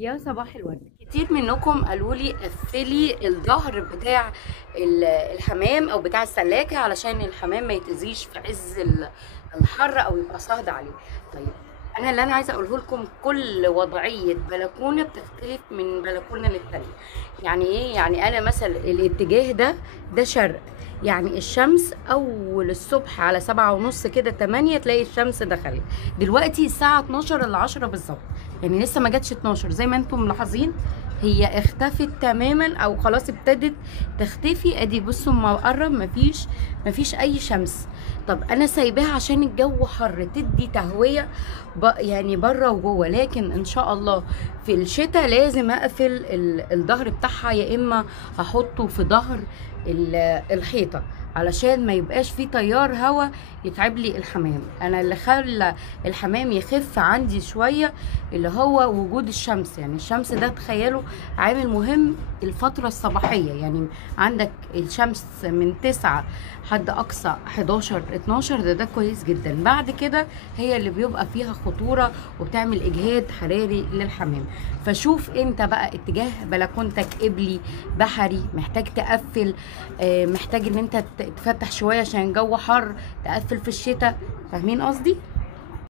يا صباح الورد. كتير منكم قالوا لي قفلي الظهر بتاع الحمام او بتاع السلاكه علشان الحمام ما يتاذيش في عز الحر او يبقى صهد عليه. طيب، انا اللي عايزه اقوله لكم، كل وضعيه بلكونه بتختلف من بلكونه للتانيه. يعني ايه؟ يعني انا مثلا الاتجاه ده شرق، يعني الشمس اول الصبح على 7:30 كده 8 تلاقي الشمس دخلت. دلوقتي الساعه 12 الا 10 بالظبط، يعني لسه ما جاتش 12 زي ما انتم ملاحظين. هي اختفت تماما او خلاص ابتدت تختفي. ادي بصوا ما قرب مفيش اي شمس. طب انا سايباها عشان الجو حر تدي تهوية يعني بره وجوه، لكن ان شاء الله في الشتاء لازم اقفل الظهر بتاعها، يا اما هحطه في ظهر الحيطة علشان ما يبقاش فيه تيار هوا يتعب لي الحمام. انا اللي خلى الحمام يخف عندي شوية اللي هو وجود الشمس. يعني الشمس ده تخيلوا عامل مهم الفترة الصباحية. يعني عندك الشمس من 9 حد أقصى 11 12، ده كويس جدا. بعد كده هي اللي بيبقى فيها خطورة وبتعمل إجهاد حراري للحمام. فشوف انت بقى اتجاه بلكونتك قبلي، بحري، محتاج تقفل، محتاج ان انت تفتح شوية عشان الجو حر، تقفل في الشتاء. فاهمين قصدي؟